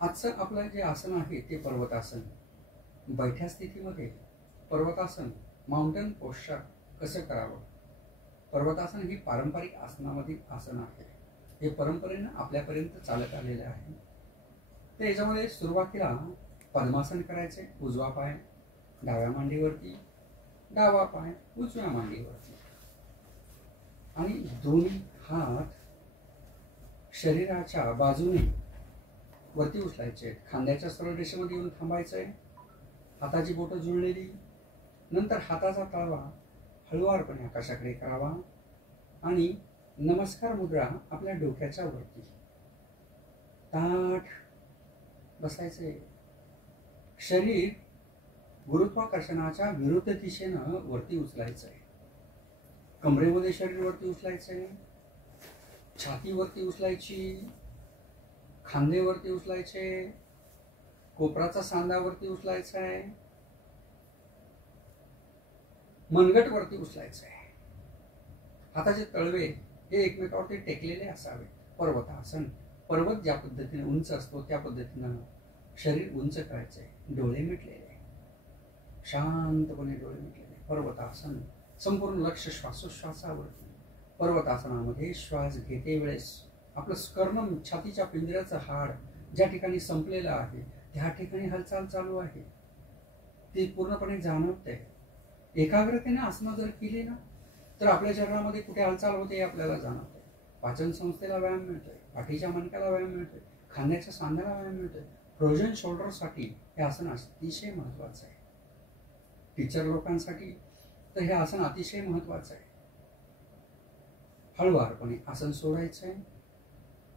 आजचं आपलं जे आसन आहे ते पर्वतासन. बैठ्या स्थितीमध्ये पर्वतासन, माउंटन पोश्चर कसं करावं. पर्वतासन ही पारंपरिक आसनामधील आसन आहे. हे परंपरेनं आपल्यापर्यंत चालत आलेलं आहे. तर याच्यामध्ये सुरुवातीला पद्मासन करायचे. उजवा पाय डाव्या मांडीवरती, डावा पाय उजव्या मांडीवरती आणि दोन्ही हात शरीराच्या बाजूने वरती उचलायचे. खांद्याच्या सरळ रेषेमध्ये येऊन थांबायचंय. हाताची बोटं जुळलेली. नंतर हाताचा तळवा हळुवारपणे आकाशाकडे करावा आणि नमस्कार मुद्रा आपल्या डोक्याच्या वरती ताठ बसायचे. शरीर गुरुत्वाकर्षणाच्या विरुद्ध दिशेनं वरती उचलायचंय. कमरेमध्ये शरीर वरती उचलायचंय. छातीवरती उचलायची. खांदेवरती उचलायचे. कोपराचा सांधावरती उचलायचा आहे. मनगट वरती उचलायचं आहे. हाताचे तळवे हे एकमेकावरती टेकलेले असावे. पर्वतासन. पर्वत ज्या पद्धतीने उंच असतो त्या पद्धतीनं शरीर उंच करायचंय. डोळे मिटलेले, शांतपणे डोळे मिटलेले. पर्वतासन. संपूर्ण लक्ष श्वासोश्वासावरती. पर्वतासनामध्ये श्वास घेते वेळेस आपलं स्कर्णम, छातीच्या पिंजऱ्याचं हाड ज्या ठिकाणी संपलेलं आहे त्या ठिकाणी हालचाल चालू आहे. ती पूर्णपणे जाणवते. एकाग्रतेने आसनं जर केली ना तर आपल्या शरीरामध्ये कुठे हालचाल होते हे आपल्याला जाणवते. पाचन संस्थेला व्यायाम मिळतोय. पाठीच्या मणक्याला व्यायाम मिळतोय. खांद्याच्या सांध्याला व्यायाम मिळतोय. फ्रोजन शोल्डरसाठी हे आसन अतिशय महत्वाचं आहे. टीचर लोकांसाठी तर हे आसन अतिशय महत्वाचं आहे. हळुवारपणे आसन सोडायचंय.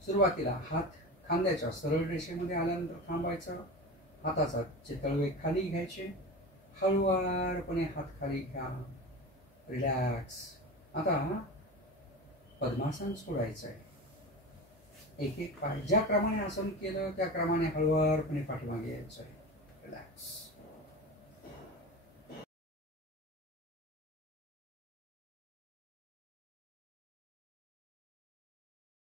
सुरुवातीला हात खांद्याच्या सरळ रेषेमध्ये आल्यानंतर थांबायचं. हाताचा तळवे खाली घ्यायचे. हळुवारपणे हात खाली घ्या. रिलॅक्स. आता पद्मासन सोडायचंय. एक एक पाय ज्या क्रमाने आसन केलं त्या क्रमाने हळुवारपणे पाठीमागे यायचंय. रिलॅक्स.